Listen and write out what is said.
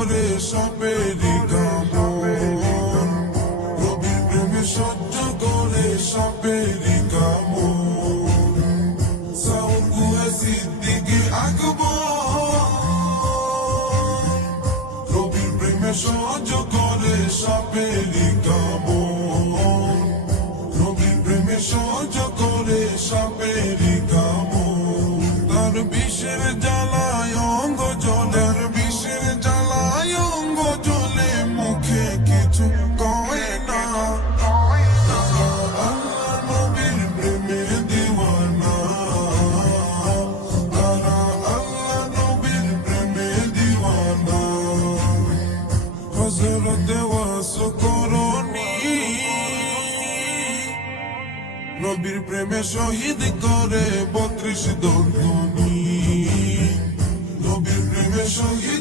করে সাপেরি কামড়, নবীর প্রেমে সহ্য করে সাপেরি কামড়। সাউর গুহে সিদ্দিকে আকবর, নবীর প্রেমে সহ্য করে সাপেরি কামড়, নবীর প্রেমে সহ্য করে সাপেরি কামড়। তার বিষের জ্বালায় অঙ্গ জ্বলে, বিষের জ্বালায় অঙ্গ জ্বলে, মুখে কিছু কয় না। তারা আল্লাহ নবীর প্রেমে দিওয়ানা, তারা আল্লাহ নবীর প্রেমে দিওয়ানা। হযরত ওয়াসকরণী নবীর প্রেমে শহীদ করে 32 দর্দনী, নবীর প্রেমে শহীদ